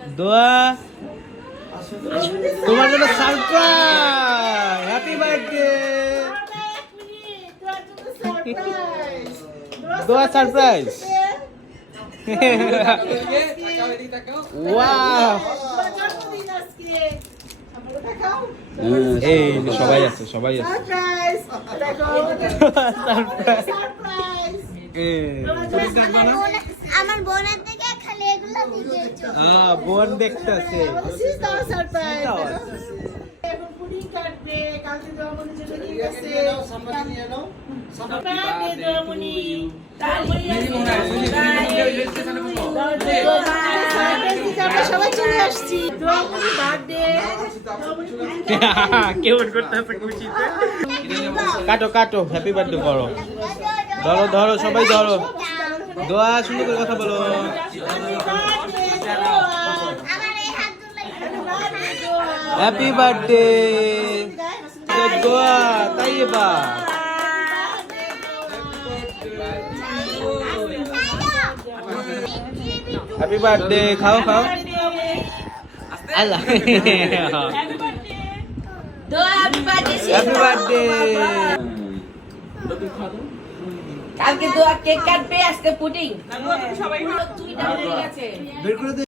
দোয়া তোমার জন্য সারপ্রাইজ, হ্যাপি বার্থডে। দোয়া সারপ্রাইজ। ওয়াও, এই সবাই আছে, সবাই আছে। আমার বোনের দিকে খালি এগুলো দিয়েছো। বোন দেখতেছে। এখন পুডিং কাটবে, কালকে দোয়ামনি চলে গেছে। দোয়ামনি সবাই চলে আসছি। দোয়ামনি বার্থডে, কেমন করতেছে খুশিতে। কাটো কাটো, হ্যাপি বার্থডে করো। ধরো ধরো, সবাই ধরো। দোয়া সুন্দর করে কথা বলো। হ্যাপি বার্থডে দোয়া তাইবা। হ্যাপি বার্থডে, খাও খাও। আল্লাহ, হ্যাপি বার্থডে। কালকে দোয়া কেক কাটবে, আজকে পুডিং। বের করে দে।